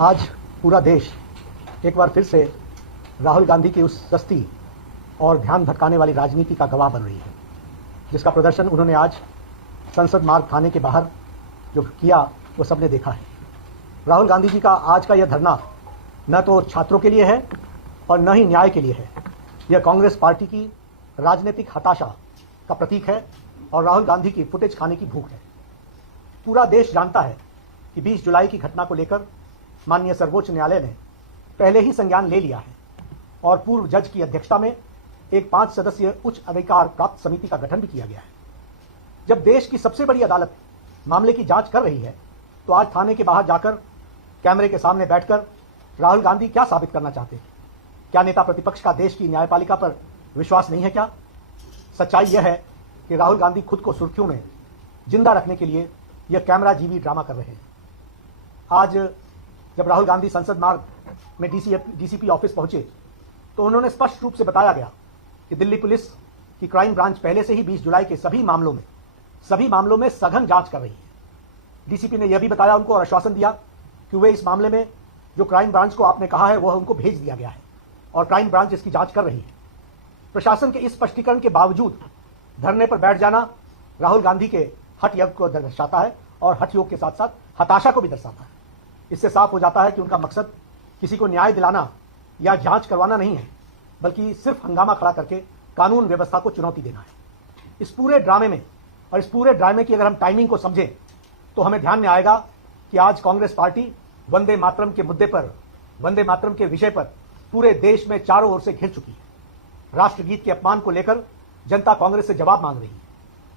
आज पूरा देश एक बार फिर से राहुल गांधी की उस सस्ती और ध्यान भटकाने वाली राजनीति का गवाह बन रही है, जिसका प्रदर्शन उन्होंने आज संसद मार्ग थाने के बाहर जो किया वो सबने देखा है। राहुल गांधी जी का आज का यह धरना न तो छात्रों के लिए है और न ही न्याय के लिए है। यह कांग्रेस पार्टी की राजनीतिक हताशा का प्रतीक है और राहुल गांधी की फुटेज खाने की भूख है। पूरा देश जानता है कि 20 जुलाई की घटना को लेकर माननीय सर्वोच्च न्यायालय ने पहले ही संज्ञान ले लिया है और पूर्व जज की अध्यक्षता में एक 5 सदस्यीय उच्च अधिकार प्राप्त समिति का गठन भी किया गया है। जब देश की सबसे बड़ी अदालत मामले की जांच कर रही है तो आज थाने के बाहर जाकर कैमरे के सामने बैठकर राहुल गांधी क्या साबित करना चाहते हैं? क्या नेता प्रतिपक्ष का देश की न्यायपालिका पर विश्वास नहीं है क्या? सच्चाई यह है कि राहुल गांधी खुद को सुर्खियों में जिंदा रखने के लिए यह कैमरा जीवी ड्रामा कर रहे हैं। आज जब राहुल गांधी संसद मार्ग में डीसीपी ऑफिस पहुंचे तो उन्होंने स्पष्ट रूप से बताया गया कि दिल्ली पुलिस की क्राइम ब्रांच पहले से ही 20 जुलाई के सभी मामलों में सघन जांच कर रही है। डीसीपी ने यह भी बताया उनको और आश्वासन दिया कि वे इस मामले में जो क्राइम ब्रांच को आपने कहा है वह उनको भेज दिया गया है और क्राइम ब्रांच इसकी जांच कर रही है। प्रशासन के इस स्पष्टीकरण के बावजूद धरने पर बैठ जाना राहुल गांधी के हठ योग को दर्शाता है और हठ योग के साथ साथ हताशा को भी दर्शाता है। इससे साफ हो जाता है कि उनका मकसद किसी को न्याय दिलाना या जांच करवाना नहीं है, बल्कि सिर्फ हंगामा खड़ा करके कानून व्यवस्था को चुनौती देना है। इस पूरे ड्रामे की अगर हम टाइमिंग को समझें तो हमें ध्यान में आएगा कि आज कांग्रेस पार्टी वंदे मातरम के मुद्दे पर, वंदे मातरम के विषय पर पूरे देश में चारों ओर से घिर चुकी है। राष्ट्रगीत के अपमान को लेकर जनता कांग्रेस से जवाब मांग रही है।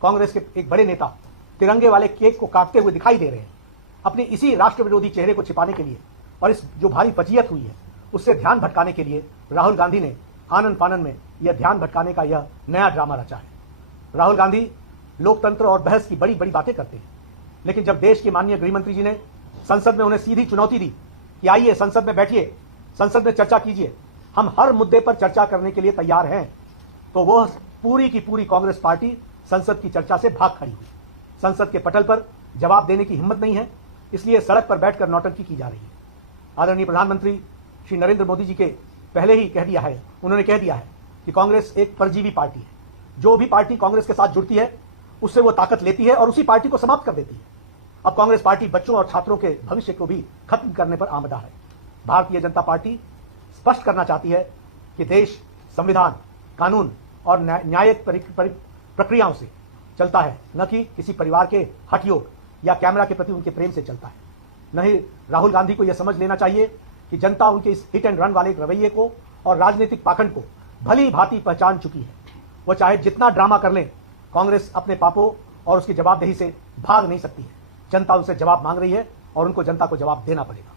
कांग्रेस के एक बड़े नेता तिरंगे वाले केक को काटते हुए दिखाई दे रहे हैं अपने इसी राष्ट्र विरोधी चेहरे को छिपाने के लिए, और इस जो भारी फजीयत हुई है उससे ध्यान भटकाने के लिए राहुल गांधी ने आनन फानन में यह ध्यान भटकाने का यह नया ड्रामा रचा है। राहुल गांधी लोकतंत्र और बहस की बड़ी बड़ी बातें करते हैं, लेकिन जब देश के माननीय गृहमंत्री जी ने संसद में उन्हें सीधी चुनौती दी कि आइए संसद में बैठिए, संसद में चर्चा कीजिए, हम हर मुद्दे पर चर्चा करने के लिए तैयार हैं, तो वह पूरी की पूरी कांग्रेस पार्टी संसद की चर्चा से भाग खड़ी हुई। संसद के पटल पर जवाब देने की हिम्मत नहीं है, इसलिए सड़क पर बैठकर नौटंकी की जा रही है। आदरणीय प्रधानमंत्री श्री नरेंद्र मोदी जी के पहले ही उन्होंने कह दिया है कि कांग्रेस एक परजीवी पार्टी है। जो भी पार्टी कांग्रेस के साथ जुड़ती है उससे वो ताकत लेती है और उसी पार्टी को समाप्त कर देती है। अब कांग्रेस पार्टी बच्चों और छात्रों के भविष्य को भी खत्म करने पर आमदा है। भारतीय जनता पार्टी स्पष्ट करना चाहती है कि देश संविधान, कानून और न्यायिक प्रक्रियाओं से चलता है, न कि किसी परिवार के हठयोग या कैमरा के प्रति उनके प्रेम से चलता है। नहीं, राहुल गांधी को यह समझ लेना चाहिए कि जनता उनके इस हिट एंड रन वाले रवैये को और राजनीतिक पाखंड को भली भांति पहचान चुकी है। वो चाहे जितना ड्रामा कर लें, कांग्रेस अपने पापों और उसकी जवाबदेही से भाग नहीं सकती है। जनता उनसे जवाब मांग रही है और उनको जनता को जवाब देना पड़ेगा।